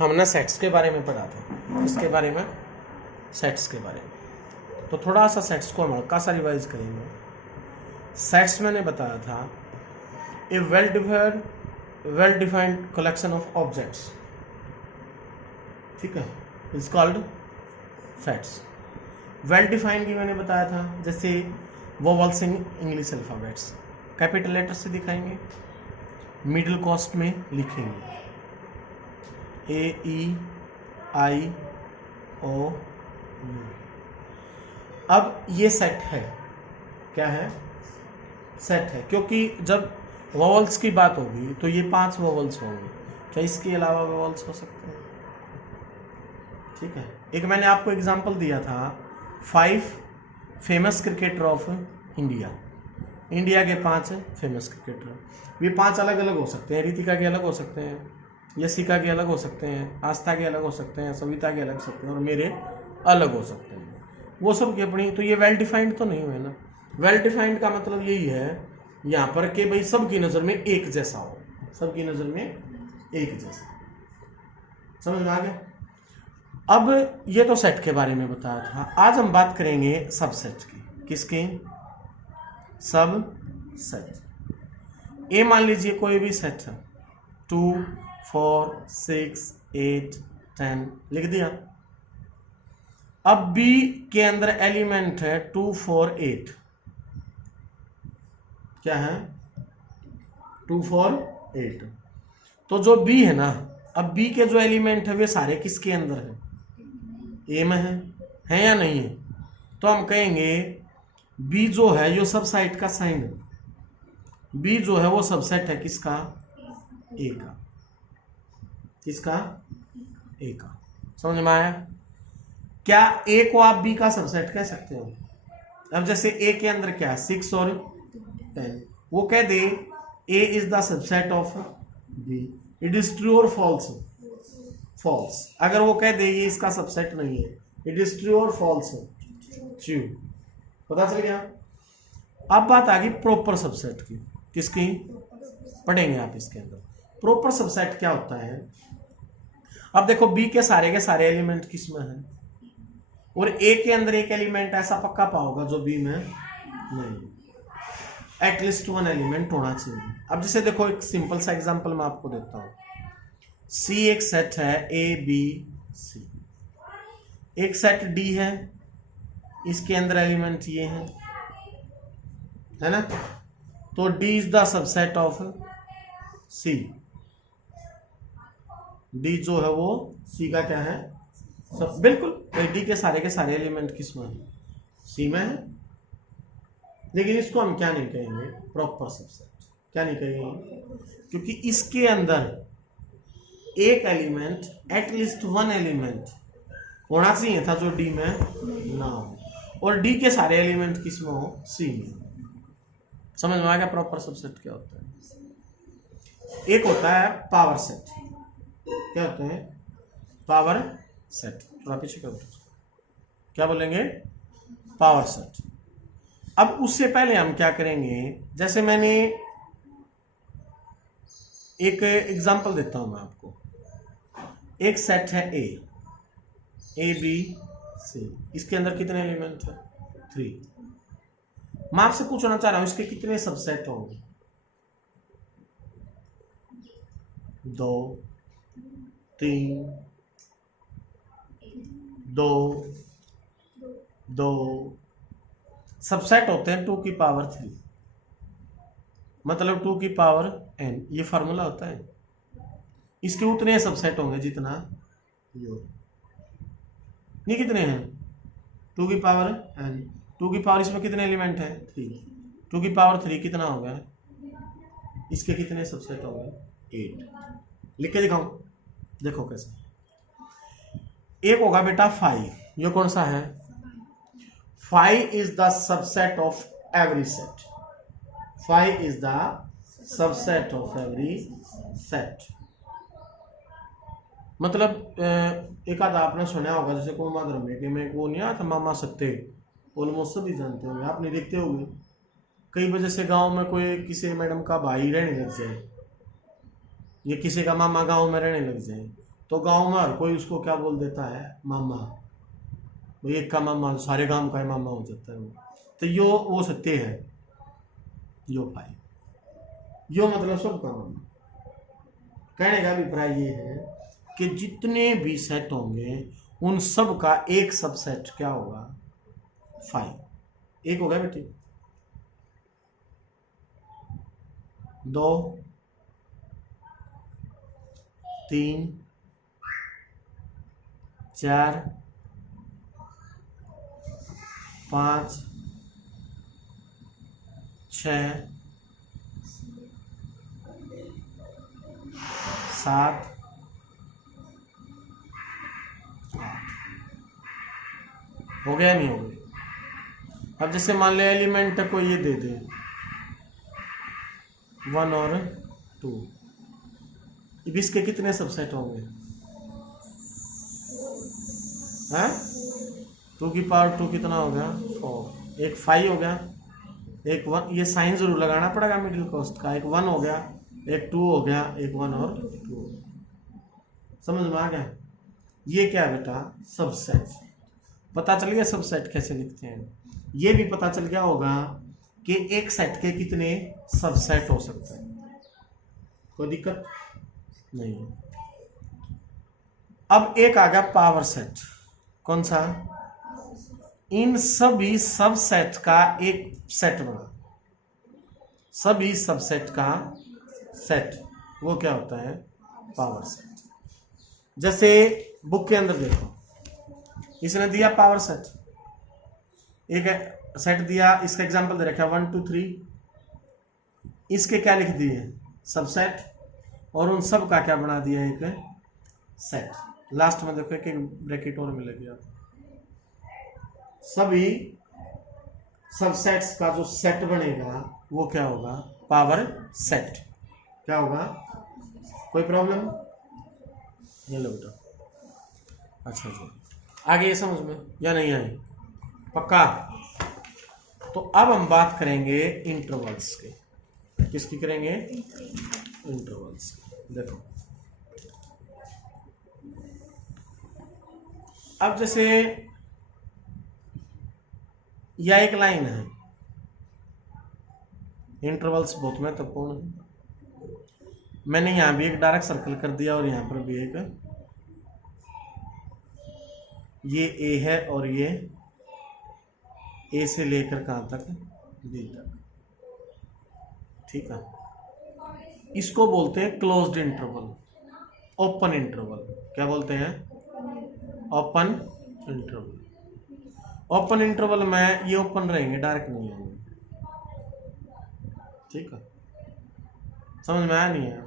हमने सेट्स के बारे में पढ़ा था। इसके बारे में, सेट्स के बारे में। तो थोड़ा सा सेट्स को हम हल्का सा रिवाइज करेंगे। सेट्स मैंने बताया था a well defined collection of objects, ठीक है, is called sets. Well defined की मैंने बताया था, जैसे vowels in English alphabets capital letter से दिखाएंगे, मिडिल कॉस्ट में लिखेंगे AEIO। अब ये सेट है, क्या है? सेट है, क्योंकि जब वोवेल्स की बात होगी तो ये 5 वोवेल्स होंगे। क्या इसके अलावा वोवेल्स हो सकते हैं? ठीक है। एक मैंने आपको एग्जांपल दिया था 5 famous cricketer of India. India के 5 फेमस क्रिकेटर, ये 5 अलग अलग हो सकते हैं। रितिका के अलग हो सकते हैं, यशिका के अलग हो सकते हैं, आस्था के अलग हो सकते हैं, सविता के अलग हो सकते हैं, और मेरे अलग हो सकते हैं। वो सब की अपनी। तो ये वेल डिफाइंड तो नहीं हुए ना। वेल डिफाइंड का मतलब यही है यहाँ पर कि भाई सबकी नज़र में एक जैसा हो, सबकी नज़र में एक जैसा। समझ में आ गया? अब ये तो सेट के बारे में बताया था। आज हम बात करेंगे सबसेट की। किसकी? सब सेट। ए मान लीजिए कोई भी सेट है, 2, 4, 6, 8, 10 लिख दिया। अब बी के अंदर एलिमेंट है 2, 4, 8। क्या है? 2, 4, 8। तो जो बी है ना, अब बी के जो एलिमेंट है वे सारे किसके अंदर है? ए में है या नहीं है? तो हम कहेंगे बी जो है ये सब साइट का साइन है। बी जो है वो सबसेट है किसका? ए का। किसका? ए का। समझ में आया? क्या ए को आप बी का सबसेट कह सकते हो? अब जैसे ए के अंदर क्या है? 6 और 10, वो कह दे A is the subset of B, it is true और फॉल्स? फॉल्स। अगर वो कह दे ये इसका सबसेट नहीं है, इट इज ट्रू और फॉल्स? ट्रू। पता चल गया? अब बात आ गई प्रॉपर सबसेट की। किसकी? पढ़ेंगे आप इसके अंदर। प्रॉपर सबसेट क्या होता है? अब देखो बी के सारे एलिमेंट किसमें है, और ए के अंदर एक एलिमेंट ऐसा पक्का पाओगे जो बी में नहीं, एटलीस्ट 1 एलिमेंट होना चाहिए। अब जैसे देखो एक सिंपल सा एग्जांपल मैं आपको देता हूं। सी एक सेट है, ए बी सी। एक सेट डी है, इसके अंदर एलिमेंट ये है ना? तो D is the subset of C. D जो है वो सी का क्या है? सब। बिल्कुल, डी के सारे एलिमेंट किस में है? सी में है। लेकिन इसको हम क्या नहीं कहेंगे? Proper subset. क्या नहीं कहेंगे? क्योंकि इसके अंदर एक एलिमेंट, एटलीस्ट 1 एलिमेंट होना चाहिए था जो डी में ना हो, और डी के सारे एलिमेंट किस में हो? सी में। समझ में आ गया प्रॉपर सबसेट क्या होता है? एक होता है पावर सेट। क्या होते हैं? Power set. थोड़ा पीछे करो, क्या बोलेंगे? Power set. अब उससे पहले हम क्या करेंगे, जैसे मैंने एक एग्जांपल देता हूं मैं आपको। एक सेट है ए बी सी, इसके अंदर कितने एलिमेंट है? 3। मैं आपसे पूछना चाह रहा हूं इसके कितने सबसेट होंगे? 2, 3, 2 सबसेट होते हैं 2 की पावर 3, मतलब 2 की पावर n। ये फार्मूला होता है। इसके उतने सबसेट होंगे जितना ये कितने हैं? 2 की पावर n। 2 की पावर इसमें कितने एलिमेंट हैं? 3। 2 की पावर 3 कितना हो गया? इसके कितने सबसेट होंगे? 8। लिख के दिखाऊं, देखो कैसे। एक होगा बेटा 5। ये कौन सा है? 5 is the subset of every set. 5 is the subset of every set. मतलब एक आधा आपने सुना होगा, जैसे कोमा धर्म में वो नहीं आता मामा सत्ते, ऑलमोस्ट सभी जानते होंगे, आपने देखते होंगे। कई वजह से गांव में कोई किसी मैडम का भाई रहने लग जाए, ये किसी का मामा गांव में रहने लग जाए, तो गांव में हर कोई उसको क्या बोल देता है, मामा। भाई एक का मामा सारे गांव का मामा हो जाता है वो। तो यो वो सत्य है, यो 5, यो मतलब सबका मामा। कहने का अभिप्राय ये है कि जितने भी सेट होंगे उन सब का एक सबसेट क्या होगा, 5। एक हो गया बेटी, 2, 3, 4, 5, 6, 7, 8 हो गया नहीं हो गया। अब जैसे मान ले एलिमेंट को ये दे दे 1 और 2, अब इसके कितने सबसेट होंगे, हैं? 2 की पावर 2 कितना हो गया, 4। एक 5 हो गया, एक 1, ये साइन जरूर लगाना पड़ेगा मिडिल कॉस्ट का। एक 1 हो गया, एक 2 हो गया, एक 1 और 2। समझ में आ गया? ये क्या है बेटा, सबसेट। पता चल गया सबसेट कैसे लिखते हैं। ये भी पता चल गया होगा कि एक सेट के कितने सबसेट हो सकते हैं, कोई दिक्कत नहीं। अब एक आ गया पावर सेट। कौन सा? इन सभी सबसेट का एक सेट बना, सभी सबसेट का सेट, वो क्या होता है, पावर सेट। जैसे बुक के अंदर देखो, इसने दिया पावर सेट, एक सेट दिया, इसका एग्जांपल दे रखा 1 2 3, इसके क्या लिख दिए, सबसेट, और उन सब का क्या बना दिया, एक सेट। लास्ट में देखो एक ब्रैकेट और मिलेगी आप, सभी सबसेट्स का जो सेट बनेगा वो क्या होगा, पावर सेट। क्या होगा, कोई प्रॉब्लम? ये लो बेटा। अच्छा जी, आगे ये समझ में या नहीं आई? पक्का? तो अब हम बात करेंगे इंटरवल्स के। किसकी करेंगे? इंटरवल्स। देखो अब जैसे यह एक लाइन है, इंटरवल्स बहुत महत्वपूर्ण है। मैंने यहां भी एक डायरेक्ट सर्कल कर दिया और यहां पर भी एक, ये ए है और ये ए से लेकर कहां तक, बी तक। ठीक है, इसको बोलते हैं क्लोज्ड इंटरवल, ओपन इंटरवल। क्या बोलते हैं? Open interval. ओपन इंटरवल में ये ओपन रहेंगे, डायरेक्ट नहीं होंगे। ठीक है, समझ में आया नहीं है?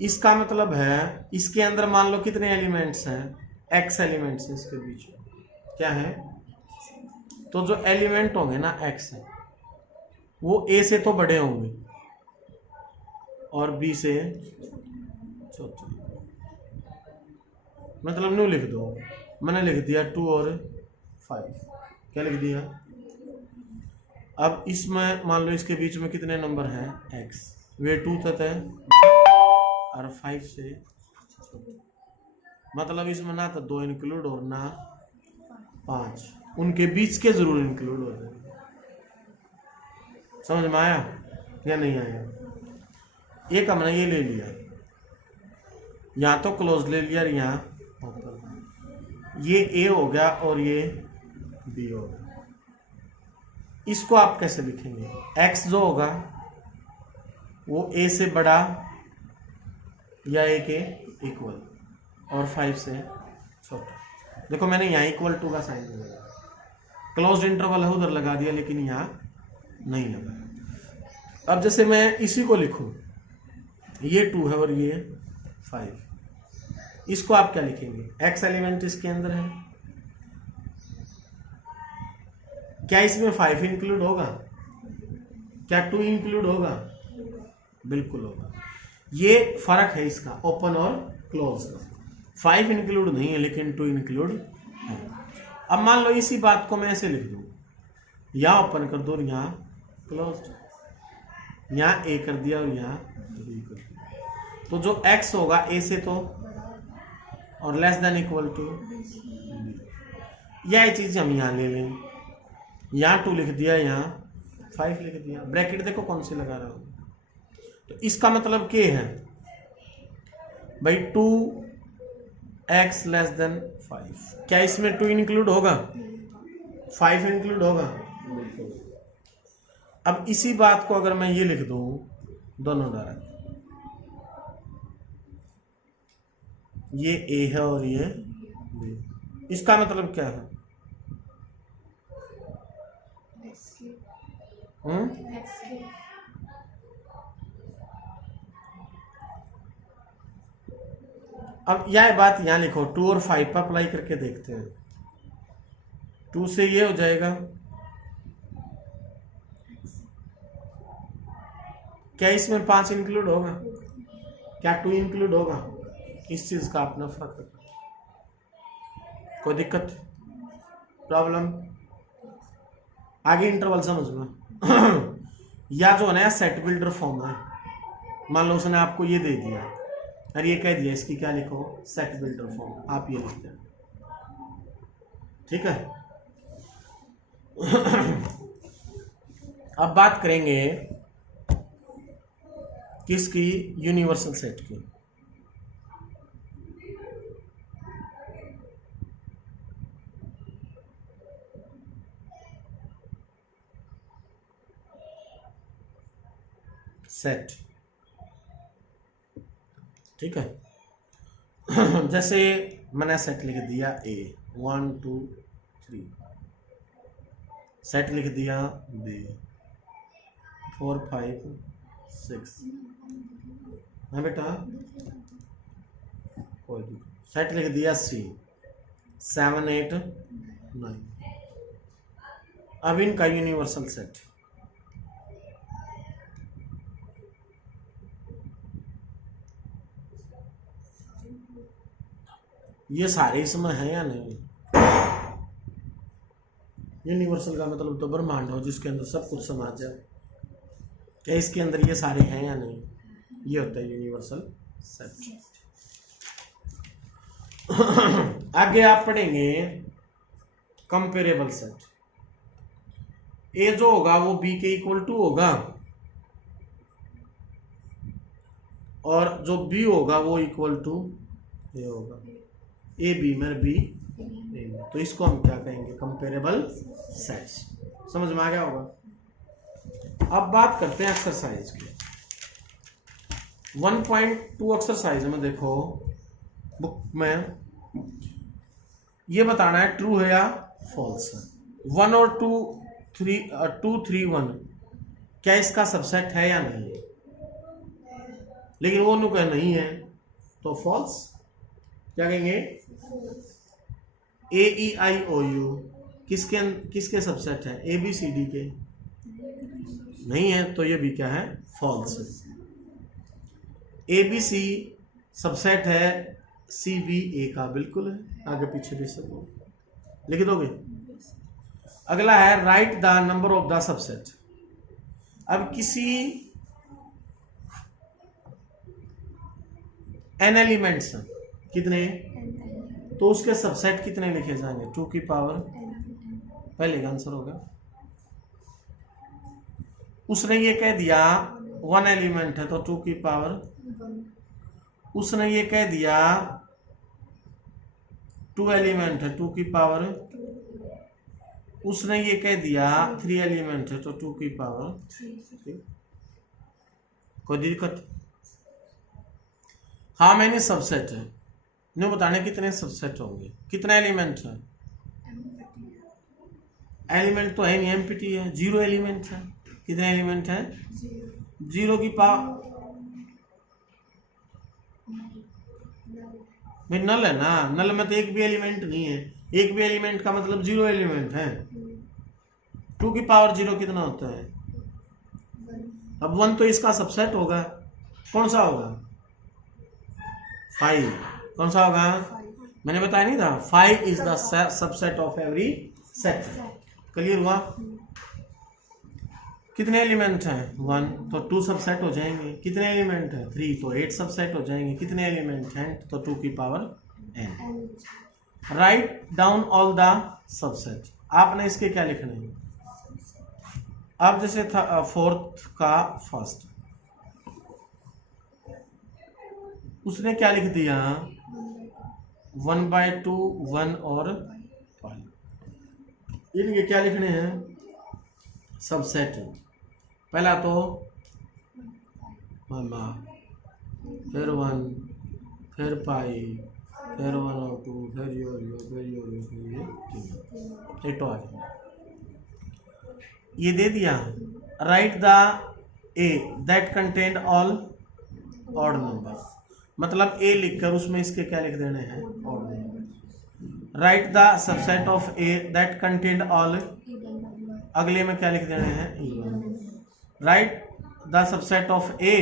इसका मतलब है इसके अंदर मान लो कितने एलिमेंट्स हैं, एक्स एलिमेंट्स हैं इसके बीच में। क्या है? तो जो एलिमेंट होंगे ना एक्स है, वो ए से तो बड़े होंगे और बी से छोटे। मतलब न्यू लिख दो, मैंने लिख दिया 2 और 5। क्या लिख दिया? अब इसमें मान लो इसके बीच में कितने नंबर हैं, एक्स, वे 2 तक है और 5 से छोटे। मतलब इसमें ना तो 2 इंक्लूड और ना 5, उनके बीच के जरूर इंक्लूड हो जाएंगे। समझ में आया या नहीं आया? एक हमने ये ले लिया, यहाँ तो क्लोज ले लिया, यहाँ ओपन। ये ए हो गया और ये बी हो गया। इसको आप कैसे लिखेंगे? एक्स जो होगा वो ए से बड़ा या ए के इक्वल और 5 से छोटा। देखो मैंने यहाँ इक्वल टू का साइन लगाया, क्लोज्ड इंटरवल है उधर लगा दिया, लेकिन यहाँ नहीं लगा। अब जैसे मैं इसी को लिखूं, ये 2 है और ये 5, इसको आप क्या लिखेंगे? एक्स एलिमेंट इसके अंदर है, क्या इसमें 5 इंक्लूड होगा? क्या 2 इंक्लूड होगा? बिल्कुल होगा। ये फर्क है इसका ओपन और क्लोज का। 5 इंक्लूड नहीं है लेकिन 2 इंक्लूड है। अब मान लो इसी बात को मैं ऐसे लिख दूं, यहाँ ओपन कर दो और यहाँ क्लोज, यहाँ ए कर दिया और यहाँ बी कर दिया। तो जो x होगा ए से तो और लेस देन इक्वल टू, यह चीज हम यहाँ ले लें, यहाँ 2 लिख दिया, यहाँ 5 लिख दिया, ब्रैकेट देखो कौन सी लगा रहा हूँ। तो इसका मतलब क्या है भाई, 2x लेस देन 5, क्या इसमें 2 इंक्लूड होगा, 5 इंक्लूड होगा। अब इसी बात को अगर मैं ये लिख दूं दोनों डायरेक्ट, ये a है और ये b, इसका मतलब क्या है, अब यह बात यहां लिखो, 2 और 5 पर अप्लाई करके देखते हैं। 2 से ये हो जाएगा, क्या इसमें 5 इंक्लूड होगा, क्या 2 इंक्लूड होगा, इस चीज का अपना फर्क है। कोई दिक्कत, प्रॉब्लम, आगे इंटरवल समझ में। या जो है ना सेट बिल्डर फॉर्म है, मान लो उसने आपको ये दे दिया और ये कह दिया इसकी क्या लिखो, सेट बिल्डर फॉर्म, आप ये लिख दें, ठीक है। अब बात करेंगे किसकी, यूनिवर्सल सेट की। सेट, ठीक है। जैसे मैंने सेट लिख दिया A, 1 2 3, सेट लिख दिया B, 4 5 6, है बेटा, कोई सेट लिख दिया C, 7 8 9। अब इनका यूनिवर्सल सेट, ये सारे इसमें हैं या नहीं, यूनिवर्सल का मतलब तो ब्रह्मांड हो जिसके अंदर सब कुछ समा जाए, क्या इसके अंदर ये सारे हैं या नहीं, ये होता है यूनिवर्सल सेट। आगे आप पढ़ेंगे कंपेरेबल सेट। ए जो होगा वो बी के इक्वल टू होगा और जो बी होगा वो इक्वल टू ए होगा, ए बी में बी, तो इसको हम क्या कहेंगे, कंपेरेबल सेट्स। समझ में आ गया होगा। अब बात करते हैं एक्सरसाइज की। 1.2 एक्सरसाइज में देखो बुक में ये बताना है ट्रू है या फॉल्स है। 1 और 2 3 1 क्या इसका सबसेट है या नहीं है, लेकिन वो नुका नहीं है तो फॉल्स। क्या कहेंगे, ए ई आई ओ यू किसके सबसेट है, ए बी सी डी के नहीं है तो ये भी क्या है, फॉल्स है। ए बी सी सबसेट है सी बी ए का, बिल्कुल है, आगे पीछे भी सब लिख दोगे। अगला है right the number of the subset. अब किसी एन एलिमेंट्स कितने, तो उसके सबसेट कितने लिखे जाएंगे, 2 की पावर, पहले का आंसर होगा। उसने ये कह दिया 1 एलिमेंट है तो 2 की पावर, उसने ये कह दिया 2 एलिमेंट है 2 की पावर, उसने ये कह दिया 3 एलिमेंट है तो 2 की पावर। कोई दिक्कत, हाँ मैंने सबसेट है, नहीं बताने कितने सबसेट होंगे, कितने एलिमेंट है, एलिमेंट तो है नहीं, एमपीटी है, 0 एलिमेंट है। कितने एलिमेंट है, 0 की पावर भाई नल है ना, नल में तो एक भी एलिमेंट नहीं है, एक भी एलिमेंट का मतलब 0 एलिमेंट है। 2 की पावर 0 कितना होता है, अब 1 तो इसका सबसेट होगा, कौन सा होगा, 5, कौन सा होगा, मैंने बताया नहीं था, 5 is the subset of every set. Clear हुआ। कितने एलिमेंट हैं 1, तो 2 सबसेट हो जाएंगे। कितने एलिमेंट हैं 3, तो 8 सबसेट हो जाएंगे। कितने एलिमेंट हैं, तो 2 की power n। Write down all the subset. आपने इसके क्या लिखने हैं, अब जैसे था फोर्थ का फर्स्ट, उसने क्या लिख दिया 1/2 1 और 5। इनके क्या लिखने हैं सबसेट। पहला तो मामा, फिर 1, फिर पाई, फिर 1 और 2, फिर यो फिर यो फिर ये 8 आ गया। ये दे दिया। Write the A that contained all odd number, मतलब ए लिखकर उसमें इसके क्या लिख देने हैं odd number. Write the subset of A that contained all, अगले में क्या लिख देने हैं even. Write the subset of A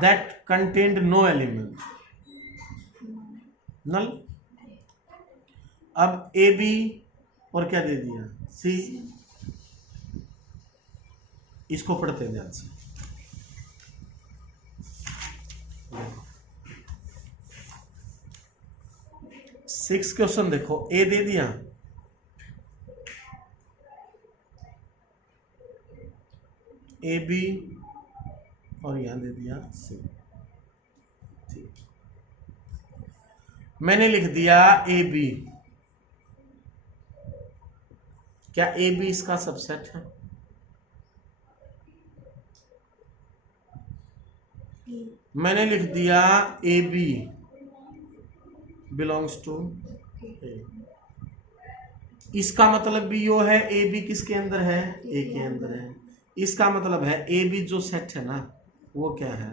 that contained no element, null. अब ए बी और क्या दे दिया सी, इसको पढ़ते हैं ध्यान से। 6 क्वेश्चन देखो, ए दे दिया, ए बी और यहां दे दिया सी। ठीक, मैंने लिख दिया ए बी। क्या ए बी इसका सबसेट है? मैंने लिख दिया ए बी बिलोंग्स टू ए। इसका मतलब भी यो है ए बी किसके अंदर है, ए के अंदर है। इसका मतलब है ए बी जो सेट है ना वो क्या है,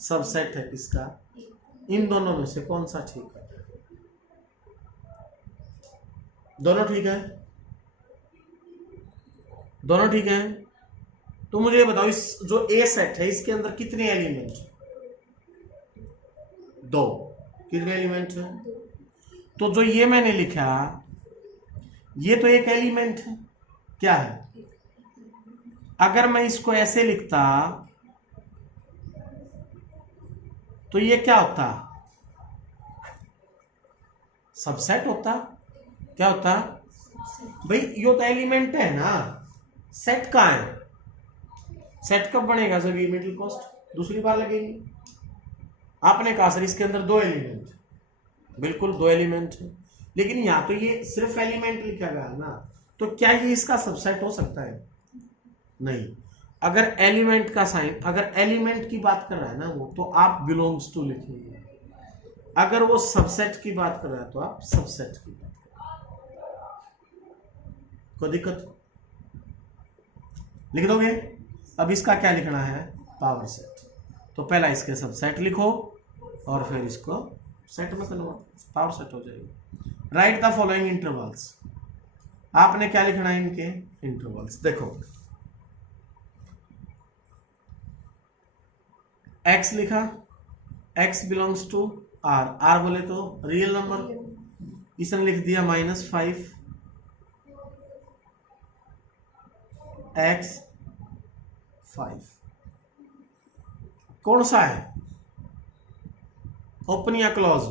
सबसेट है इसका। इन दोनों में से कौन सा ठीक है? दोनों ठीक है, दोनों ठीक है। तो मुझे ये बताओ, इस जो ए सेट है इसके अंदर कितने एलिमेंट है? 2। कितने एलिमेंट है? तो जो ये मैंने लिखा ये तो एक एलिमेंट है, क्या है? अगर मैं इसको ऐसे लिखता तो ये क्या होता, सबसेट होता। क्या होता भाई, ये तो एलिमेंट है ना, सेट कहाँ है? सेट कब बनेगा जब ये मिडिल कॉस्ट दूसरी बार लगेगी। आपने कहा सर इसके अंदर 2 एलिमेंट, बिल्कुल 2 एलिमेंट है, लेकिन यहां तो ये सिर्फ एलिमेंट लिखा गया ना, तो क्या ये इसका सबसेट हो सकता है? नहीं। अगर एलिमेंट का साइन, अगर एलिमेंट की बात कर रहा है ना वो, तो आप बिलोंग्स टू लिखेंगे। अगर वो सबसेट की बात कर रहा है तो आप सबसेट की बात करेंगे। कोई दिक्कत? लिख दोगे? अब इसका क्या लिखना है, पावर सेट। तो पहला इसके सबसेट लिखो और फिर इसको सेट में कन्वर्ट, पावर सेट हो जाएगी। राइट द फॉलोइंग इंटरवल्स, आपने क्या लिखना है इनके इंटरवल्स। देखो x लिखा, x belongs to r, r बोले तो रियल नंबर। इसने लिख दिया -5 x 5। कौन सा है, ओपन या क्लोज?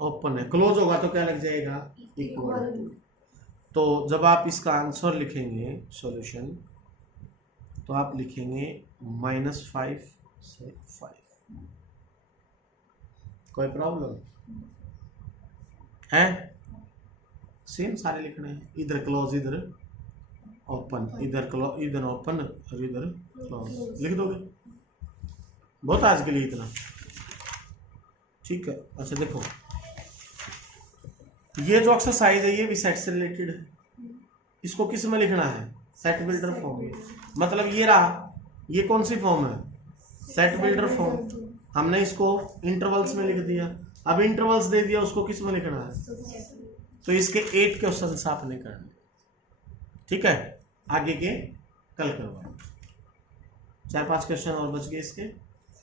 ओपन है। क्लोज होगा तो क्या लग जाएगा, इक्वल। तो जब आप इसका आंसर लिखेंगे सॉल्यूशन, तो आप लिखेंगे -5 से 5। कोई प्रॉब्लम है? सेम सारे लिखने हैं, इधर क्लोज इधर ओपन, इधर क्लोज इधर ओपन और इधर क्लोज। लिख दोगे? बहुत आज के लिए इतना, ठीक है। अच्छा देखो, ये जो एक्सरसाइज है ये भी सेट से रिलेटेड है। इसको किस में लिखना है, सेट बिल्डर फॉर्म में। मतलब ये रहा, ये कौन सी फॉर्म है, सेट बिल्डर फॉर्म। हमने इसको इंटरवल्स में लिख दिया। अब इंटरवल्स दे दिया, उसको किस में लिखना है, तो इसके 8 क्वेश्चन आपने करने, ठीक है। आगे के कल करवाएंगे, 4-5 क्वेश्चन और बच गए इसके,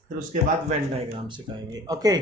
फिर उसके बाद वेन डायग्राम सिखाएंगे। ओके।